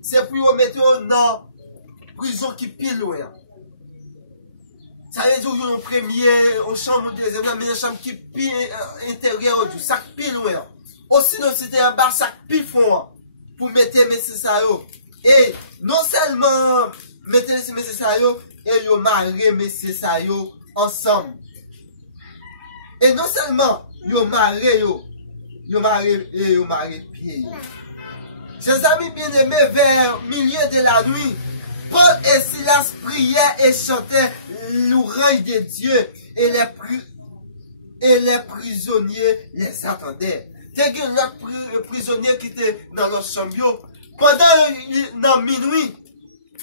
c'est pour mettre dans prison qui pile loin. Ça veut dire qu'on premier, on chambre deuxième, mais une chambre qui pile intérieur du sac pile loin. Aussi, nous c'était en bas, sac pile fond pour mettre messieurs ça. Et non seulement mettre les messieurs ça, et yo marié messieurs ça ensemble. Et non seulement yo marié pied. Chers amis bien-aimés, vers milieu de la nuit, Paul et Silas priaient et chantaient l'oreille de Dieu et les prisonniers les attendaient. C'est que notre prisonnier qui était dans leur chambre, pendant minuit,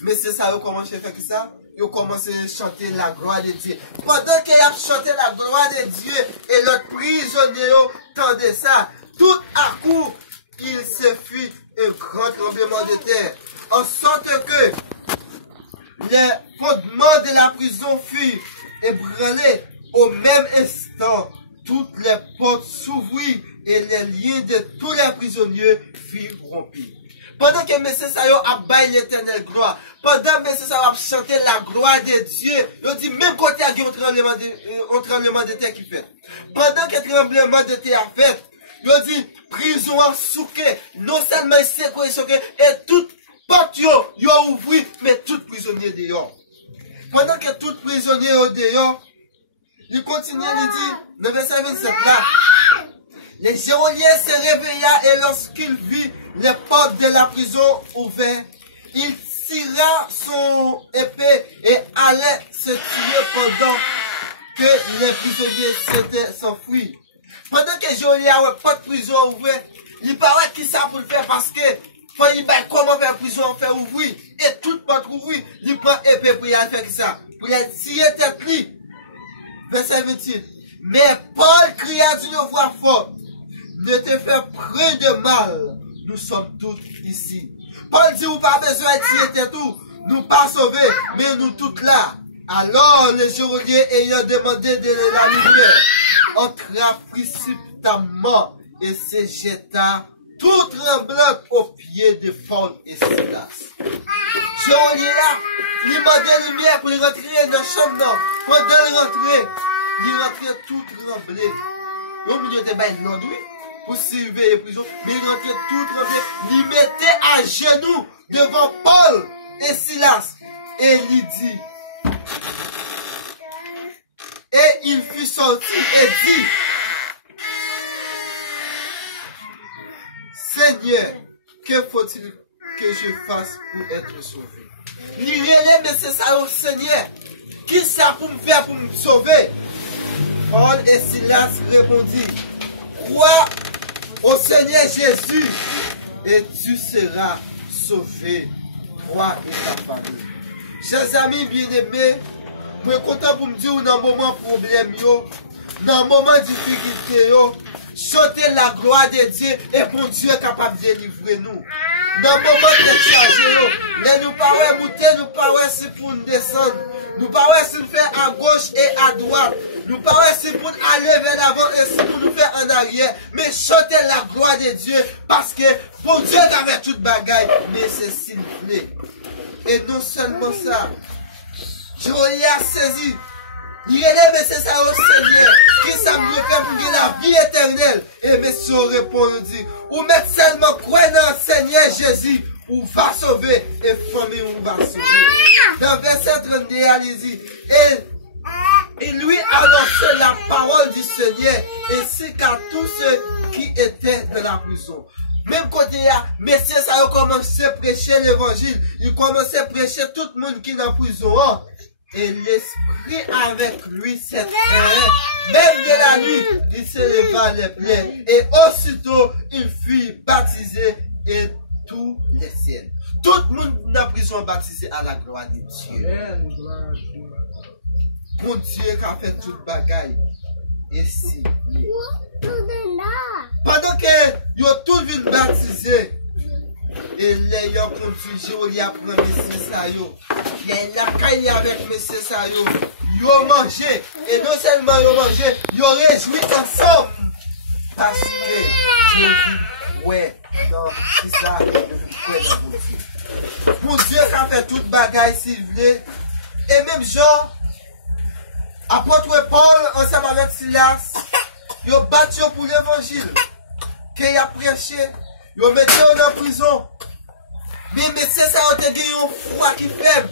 mais c'est ça, ils ont commencé à faire ça. Ils ont commencé à chanter la gloire de Dieu. Pendant qu'ils ont chanté la gloire de Dieu et l'autre prisonnier tendait ça, tout à coup, il se fit un grand tremblement de terre, en sorte que les fondements de la prison furent ébranlés. Au même instant, toutes les portes s'ouvrirent et les liens de tous les prisonniers furent rompus. Pendant que M. Sayo a baillé l'éternelle gloire, pendant que M. Sayo a chanté la gloire de Dieu, il dit même côté il y a un tremblement de terre qui fait. Pendant que le tremblement de terre a fait, il dit prison en souké, non seulement il s'est souké, et toute porte yo ouvert, mais tout prisonnier dehors. Pendant que tout prisonnier est dehors, il continue, il dit, dans le verset 27 là, les geôliers se réveilla et lorsqu'il vit les portes de la prison ouvertes, il tira son épée et allait se tuer pendant que les prisonniers s'étaient s'enfuis. Pendant que geôlier a pas de prison ouverte, il paraît qu'il ça pour le faire parce que il va comment faire prison faire ouvrir et toute porte ouvrir, il prend épée pour y aller faire ça, pour y tirer tête lui. Verset 28. Mais Paul cria d'une voix forte, ne te fais point de mal, nous sommes tous ici. Paul dit, vous pas besoin de tirer tout, nous pas sauvés, mais nous tous là. Alors les geôliers ayant demandé de la lumière, entra précipitamment et se jeta tout tremblant aux pieds de Paul et Silas. Geôlier là, il demandait lumière pour rentrer dans la chambre. Pendant il rentrait tout tremblé. Au milieu de l'ordre, pour surveiller les prisons, mais il rentrait tout tremblé. Il mettait à genoux devant Paul et Silas. Et il dit, et il fut sorti et dit, Seigneur, que faut-il que je fasse pour être sauvé? Il relève, mais c'est ça au Seigneur. Qui ça pour me faire pour me sauver? Paul et Silas répondit, crois au Seigneur Jésus et tu seras sauvé, toi et ta famille. Chers amis bien-aimés, je suis content pour me dire dans un moment problème, dans un moment difficulté, chanter la gloire de Dieu et bon Dieu est capable de délivrer nous. Dans le moment de charger, nous parlons monter, nous parlons si pour nous descendre, nous parlons si nous faire à gauche et à droite, nous parlons si pour aller vers l'avant et si pour nous faire en arrière, mais chanter la gloire de Dieu parce que pour Dieu avait toute bagaille, mais c'est s'il vous plaît. Et non seulement ça, Joël a saisi. Il relève, mais c'est ça au Seigneur. Qui ça me fait pour gagner la vie éternelle? Et monsieur répond, il dit, ou mettre seulement croire dans le Seigneur Jésus, ou va sauver, et famille, ou va sauver. Dans verset 32, il dit, et il lui annonçait la parole du Seigneur, ainsi qu'à tous ceux qui étaient dans la prison. Même côté là, messieurs, ça a commencé à prêcher l'évangile. Il commençait à prêcher tout le monde qui est dans la prison. Et l'esprit avec lui s'est fait. Même de la nuit, il se leva les plaies. Et aussitôt, il fut baptisé et tous les ciels. Tout le monde dans la prison baptisé à la gloire de Dieu. Bon Dieu qui a fait toute bagaille. Et si. Pendant que ils ont tous vu baptisé, et les ont conduit, Joël a pris M. Sayo. Les lacailles avec M. Sayo. Ils ont mangé. Et non seulement ils ont mangé, ils ont réjoui ensemble. Parce que Dieu dit, ouais, non, c'est ça, Dieu dit, ouais, dans mon Dieu. Mon Dieu qui a fait toute bagaille s'il voulait. Et même Jean, apôtre Paul, ensemble avec Silas, ils ont battu pour l'évangile. Qu'il a prêché. Ils ont mis en prison. Mais c'est ça, on te dit un froid qui faible.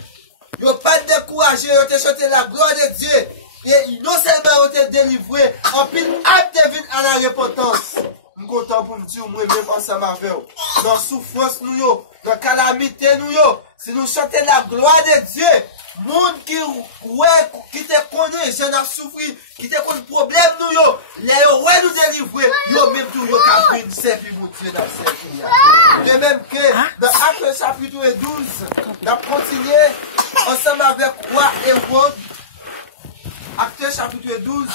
Ils n'ont pas découragé, ils ont te chanté la gloire de Dieu. Et non seulement ils ont te délivré, en pile, acte vite à la repentance. Je suis content pour me dire, moi-même, ensemble avec vous. Dans la souffrance, nous, dans la calamité, nous, si nous chantons la gloire de Dieu, monde qui te connaît, je n'ai souffri, qui te connaît problème, nous, les ouais nous délivrer, même tout, yo capé une servi mon Dieu dans cette vie. De même que, dans Actes chapitre 12, nous avons continué ensemble avec roi Hérode. Actes chapitre 12.